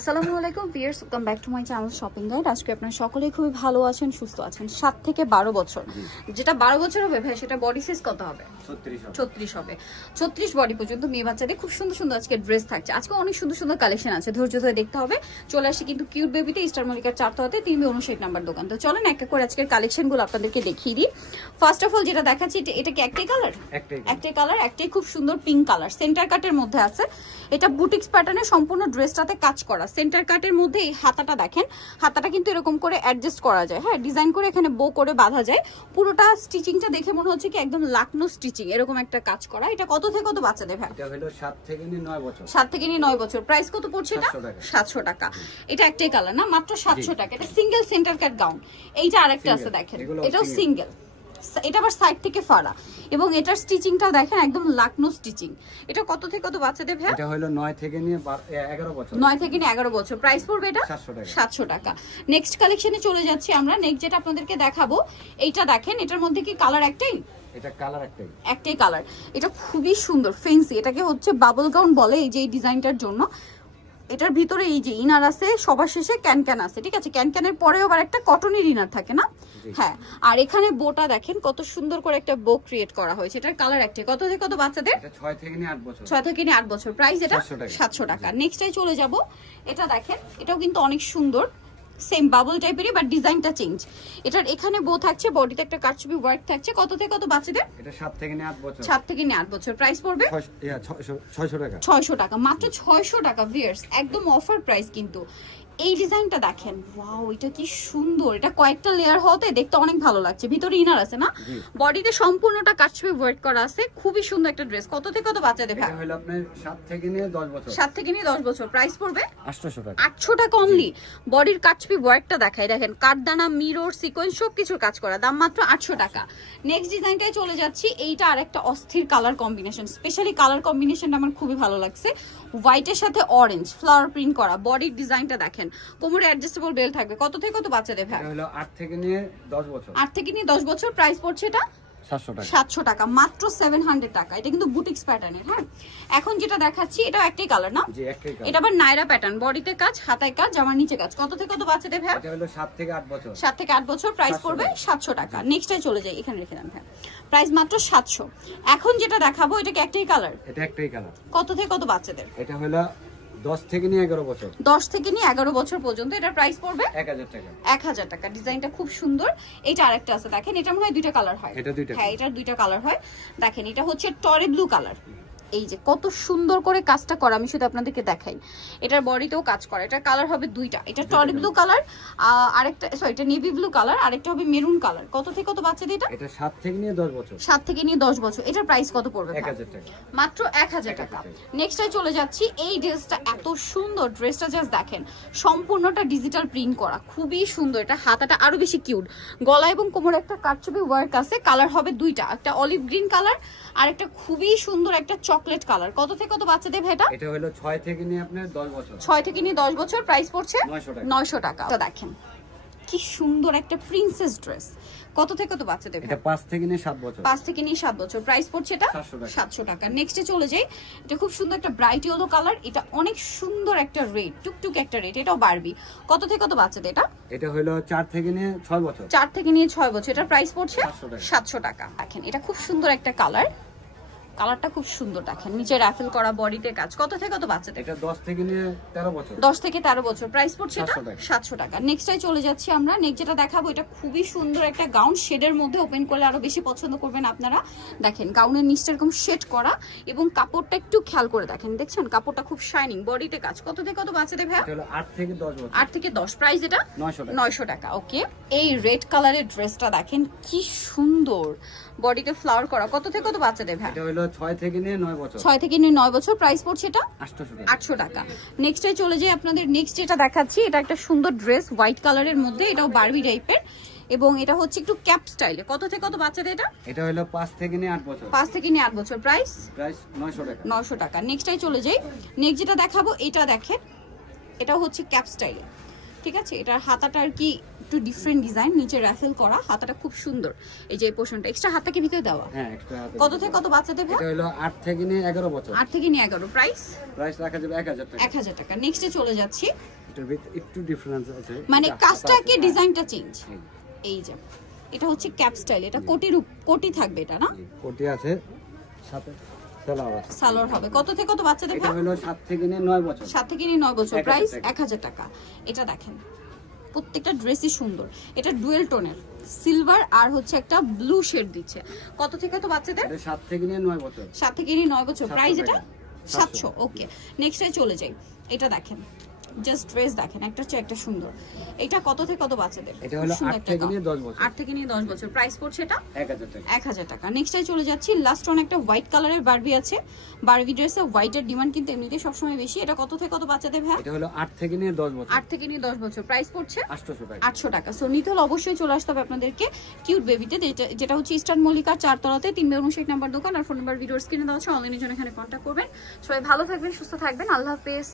আসসালামু আলাইকুম viewers, welcome back to my channel shopping guide. আজকে আপনারা সকলেই খুবই ভালো আছেন, সুস্থ আছেন। 7 থেকে 12 বছর, যেটা 12 বছর হবে ভাই সেটা বডি সাইজ কত হবে? 36 হবে। 36 বডি পর্যন্ত মেয়ে বাচ্চাদের খুব সুন্দর সুন্দর আজকে ড্রেস থাকছে। আজকে অনেক সুন্দর সুন্দর কালেকশন আছে, ধৈর্য ধরে দেখতে হবে। চলে আসি কিন্তু কিউট বেবিতে, স্টার মল্লিকার 4 তলাতে 359 নাম্বার দোকান। তো চলেন এক এক করে আজকের কালেকশনগুলো আপনাদেরকে দেখিয়ে দিই। ফার্স্ট অফ অল যেটা দেখাচ্ছি, এটা কি একটাই কালার? একটাই কালার, একটাই খুব সুন্দর পিঙ্ক কালার, সেন্টার কাটের মধ্যে আছে। এটা বুটিক্স প্যাটার্নে সম্পূর্ণ ড্রেসটাতে কাজ করা। সেন্টার কাটের মধ্যে এই হাতাটা দেখেন, হাতাটা কিন্তু এরকম করে অ্যাডজাস্ট করা যায়, হ্যাঁ, ডিজাইন করে এখানে বো করে বাঁধা যায়। পুরোটা স্টিচিংটা দেখে মনে হচ্ছে কি একদম লাকনো স্টিচিং, এরকম একটা কাজ করা। এটা কত থেকে কত বাচ্চাদের ভাই? এটা হলো 7 থেকে নিয়ে 9 বছর। 7 থেকে নিয়ে 9 বছর। প্রাইস কত পড়ছে এটা? 700 টাকা। এটা একটাই কালার না, মাত্র 700 টাকা। এটা সিঙ্গেল সেন্টার কাট গাউন। এইটা আরেকটা আছে দেখেন, এটাও সিঙ্গেল, এটা আবার সাইড থেকে ফাড়া, এবং এটার স্টিচিংটা দেখেন একদম লাকনো স্টিচিং। এটা কত থেকে কত বাচ্চাদের ভাই? এটা হলো 9 থেকে নিয়ে 11 বছর। 9 থেকে নিয়ে 11 বছর। প্রাইস পড়বে এটা 700 টাকা। নেক্সট কালেকশনে চলে যাচ্ছি আমরা। নেক্সট যেটা আপনাদেরকে দেখাবো, এইটা দেখেন, এটার মধ্যে কি কালার একটাই? এটা কালার একটাই কালার। এটা খুবই সুন্দর ফেন্সি, এটাকে হচ্ছে বাবল গাউন বলে এই যে এই ডিজাইনটার জন্য। এটার ভিতরে এই যে ইনার আছে, সবার শেষে ক্যানক্যান আছে, ঠিক আছে? ক্যানক্যানের পরেও আবার একটা কটনের ইনার থাকে না, হ্যাঁ। আর এখানে বোটা দেখেন কত সুন্দর করে একটা বো ক্রিয়েট করা হয়েছে। এটার কালার একটাই। কত থেকে কত বাচ্চাদের? এটা 6 থেকে নিয়ে 8 বছর। 6 থেকে নিয়ে 8 বছর। প্রাইস এটা 700 টাকা। নেক্সটে চলে যাব, এটা দেখেন, এটাও কিন্তু অনেক সুন্দর, সেম বাবল টাইপেরই, বাট ডিজাইনটা চেঞ্জ। এটার এখানে বো থাকছে, বডিতে একটা কাটছবি ওয়ার্ক থাকছে। কত থেকে কত বাচ্চাদের? এটা 7 থেকে নিয়ে 8 বছর। 7 থেকে নিয়ে 8 বছর। প্রাইস পড়বে 600 টাকা। 600 টাকা, মাত্র 600 টাকা ভিউয়ার্স, একদম অফার প্রাইস। কিন্তু এই ডিজাইনটা দেখেন, ওয়াও, এটা কি সুন্দর। এটা কয়েকটা লেয়ার হতে দেখতে অনেক ভালো লাগছে। ভিতরে ইনার আছে না, বডিতে সম্পূর্ণটা কাটছবি ওয়ার্ক করা আছে। খুবই সুন্দর একটা ড্রেস। কত থেকে কত বাচ্চাদের ভাই? এটা হলো আপনার 7 থেকে নিয়ে 10 বছর। 7 থেকে নিয়ে 10 বছর। প্রাইস পড়বে 800 টাকা। 800 টাকা অনলি। বডির কাটছবি ওয়ার্কটা দেখাই, দেখেন কাঠদানা, মিরর, সিকোয়েন্স সবকিছুর কাজ করা। দাম মাত্র 800 টাকা। নেক্সট ডিজাইনটায় চলে যাচ্ছি। এইটা আরেকটা অস্থির কালার কম্বিনেশন, স্পেশালি কালার কম্বিনেশনটা আমার খুবই ভালো লাগছে। হোয়াইটের সাথে অরেঞ্জ ফ্লাওয়ার প্রিন্ট করা। বডির ডিজাইনটা দেখেন, কোমরে অ্যাডজাস্টেবল বেল্ট থাকবে। কত থেকে কত বাচ্চাদের ভাই? এটা হলো 8 থেকে নিয়ে 10 বছর। 8 থেকে নিয়ে 10 বছর। প্রাইস পড়ছে এটা 700 টাকা। 700 টাকা, মাত্র 700 টাকা। এটা কিন্তু বুটিক্স প্যাটার্নের, হ্যাঁ। এখন যেটা দেখাচ্ছি, এটা একটাই কালার না? জি, একটাই কালার। এটা আবার নাইরা প্যাটার্ন, বডিতে কাজ, হাতায় কাজ, জামার নিচে কাজ। কত থেকে কত বাচ্চাদের ভাই? এটা হলো 7 থেকে 8 বছর। 7 থেকে 8 বছর। প্রাইস পড়বে 700 টাকা। নেক্সটে চলে যাই, এখানে রেখে দেন ভাই। প্রাইস মাত্র 700। এখন যেটা দেখাবো, এটা কি একটাই কালার? এটা একটাই কালার। কত থেকে কত বাচ্চাদের? এটা হলো 10 থেকে নিয়ে 11 বছর। 10 থেকে নিয়ে 11 বছর পর্যন্ত। এটার প্রাইস পড়বে 1000 টাকা। 1000 টাকা। ডিজাইনটা খুব সুন্দর। এটা আরেকটা আছে দেখেন, এটা মনে হয় দুইটা কালার হয়। এটা দুইটা, হ্যাঁ, এটার দুইটা কালার হয়। দেখেন, এটা হচ্ছে টরে ব্লু কালার। এই যে কত সুন্দর করে কাজটা করা, আমি শুধু আপনাদেরকে দেখাই। এটার বডিতেও কাজ করা। এটার কালার হবে দুইটা, এটা টরে ব্লু কালার, আরেকটা সরি এটা নেভি ব্লু কালার, আরেকটা হবে মেরুন কালার। কত থেকে কত বাচ্চাদের এটা? এটা 7 থেকে নিয়ে 10 বছর। 7 থেকে নিয়ে 10 বছর। এটার প্রাইস কত পড়বে? 1000 টাকা। মাত্র 1000 টাকা। নেক্সটে চলে যাচ্ছি। এই ড্রেসটা এত সুন্দর, ড্রেসটা জাস্ট দেখেন, সম্পূর্ণটা ডিজিটাল প্রিন্ট করা, খুবই সুন্দর। এটা হাতাটা আরো বেশি কিউট, গলা এবং কোমরে একটা কাটছবি ওয়ার্ক আছে। কালার হবে দুইটা, একটা অলিভ গ্রিন কালার আর একটা খুবই সুন্দর একটা চকলেট কালার। কত থেকে কত বাচ্চাদের ভাইটা? এটা হলো 6 থেকে নিয়ে আপনার 10 বছর। 6 থেকে নিয়ে 10 বছর। প্রাইস পড়ছে 900 টাকা। তো দেখেন কি সুন্দর একটা প্রিন্সেস ড্রেস। কত থেকে কত বাচ্চাদের? এটা 5 থেকে নিয়ে 7 বছর। 5 থেকে নিয়ে 7 বছর। প্রাইস পড়ছে এটা 700 টাকা। নেক্সটে চলে যাই। এটা খুব সুন্দর একটা ব্রাইট ইয়েলো কালার। এটা অনেক সুন্দর একটা রেড, টুকটুক একটা রেড। এটাও বারবি। কত থেকে কত বাচ্চাদের এটা? এটা হলো 4 থেকে নিয়ে 6 বছর। 4 থেকে নিয়ে 6 বছর। এটার প্রাইস পড়ছে 700 টাকা। দেখেন, এটা খুব সুন্দর একটা কালার, কালারটা খুব সুন্দর। দেখেন নিচে রাফেল করা, বডিতে কাজ। কত থেকে কত বাচ্চাদের? এটা 10 থেকে নিয়ে 13 বছর। 10 থেকে 13 বছর। প্রাইস পড়ছে এটা 700 টাকা। নেক্সটে চলে যাচ্ছি আমরা। নেক্সট যেটা দেখাবো, এটা খুবই সুন্দর একটা গাউন, শেডের মধ্যে। ওপেন করলে আরো বেশি পছন্দ করবেন আপনারা। দেখেন গাউনের নিচটা এরকম শেড করা, এবং কাপড়টা একটু খেয়াল করে দেখেন, দেখছেন কাপড়টা খুব শাইনিং, বডিতে কাজ। কত থেকে কত বাচ্চাদের ভাই? এটা হলো 8 থেকে 10 বছর। 8 থেকে 10। প্রাইস এটা 900 টাকা। ওকে, এই রেড কালারের ড্রেসটা দেখেন কি সুন্দর, বডিতে ফ্লাওয়ার করা। কত থেকে কত বাচ্চাদের ভাই? এটা হলো 6 থেকে নিয়ে 9 বছর। 6 থেকে নিয়ে 9 বছর। প্রাইস পড়ছে এটা 800 টাকা। নেক্সটে চলে যাই আপনাদের। নেক্সট যেটা দেখাচ্ছি, এটা একটা সুন্দর ড্রেস হোয়াইট কালারের মধ্যে। এটাও বারবি টাইপের, এবং এটা হচ্ছে একটু ক্যাপ স্টাইলে। কত থেকে কত বাচ্চাদের এটা? এটা হলো 5 থেকে নিয়ে 8 বছর। 5 থেকে নিয়ে 8 বছর। প্রাইস 900 টাকা। 900 টাকা। নেক্সটে চলে যাই। নেক্সট যেটা দেখাবো, এটা দেখেন, এটাও হচ্ছে ক্যাপ স্টাইলে। ঠিক আছে, এটার হাতাটা আর কি একটু ডিফারেন্ট ডিজাইন, নিচে রাফেল করা, হাতাটা খুব সুন্দর। এই যে এই পোর্শনটা এক্সট্রা হাতটা কি ভিতরে দেওয়া? হ্যাঁ এক্সট্রা হাতে। কত থেকে কত বাচ্চাদের ভাই? এটা হলো 8 থেকে নিয়ে 11 বছর। 8 থেকে নিয়ে 11। প্রাইস রাখা যাবে 1000 টাকা। 1000 টাকা। নেক্সটে চলে যাচ্ছি, এটার ভিতরে একটু ডিফারেন্স আছে, মানে কাজটা কি ডিজাইনটা চেঞ্জ। এই যে এটা হচ্ছে ক্যাপ স্টাইল, এটা কোটি থাকবে এটা না? কোটি আছে, সাথে সালোয়ার হবে। কত থেকে কত বাচ্চাদের এটা হলো 7 থেকে নিয়ে 9 বছর। 7 থেকে নিয়ে 9 বছর। প্রাইস 1000 টাকা। এটা দেখেন প্রত্যেকটা ড্রেসই সুন্দর। এটা ডুয়েল টোনের সিলভার আর হচ্ছে একটা ব্লু শেড দিচ্ছে। কত থেকে কত বাচ্চাদের? এটা 7 থেকে নিয়ে 9 বছর। 7 থেকে নিয়ে 9 বছর। প্রাইস এটা 700। ওকে, নেক্সটে চলে যাই। এটা দেখেন, জাস্ট ড্রেস দেখেন, একটা হচ্ছে একটা সুন্দর। এটা কত থেকে কত বাচ্চাদের? এটা হলো 8 থেকে নিয়ে 10 বছর। 8 থেকে নিয়ে 10 বছর। প্রাইস পড়ছে এটা 1000 টাকা। 1000 টাকা। নেক্সটে চলে যাচ্ছি, লাস্ট ওয়ান একটা হোয়াইট কালারের বারবি আছে। বারবি ড্রেসে হোয়াইটের ডিমান্ড কিন্তু এমনিতেই সবসময় বেশি। এটা কত থেকে কত বাচ্চাদের ভাই? এটা হলো 8 থেকে নিয়ে 10 বছর। 8 থেকে নিয়ে 10 বছর। প্রাইস পড়ছে 800 টাকা। 800 টাকা। সো নিতে হলে অবশ্যই চলে আসতে হবে আপনাদেরকে কিউট বেবিতে, যেটা হচ্ছে ইস্টার্ন মল্লিকার 4 তলাতে 359 নাম্বার দোকান। আর ফোন নাম্বার ভিডিওর স্ক্রিনে দেওয়া আছে, অনলাইনের জন্য এখানে কন্ট্যাক্ট করবেন। সবাই ভালো থাকবেন, সুস্থ থাকবেন, আল্লাহ হাফেজ।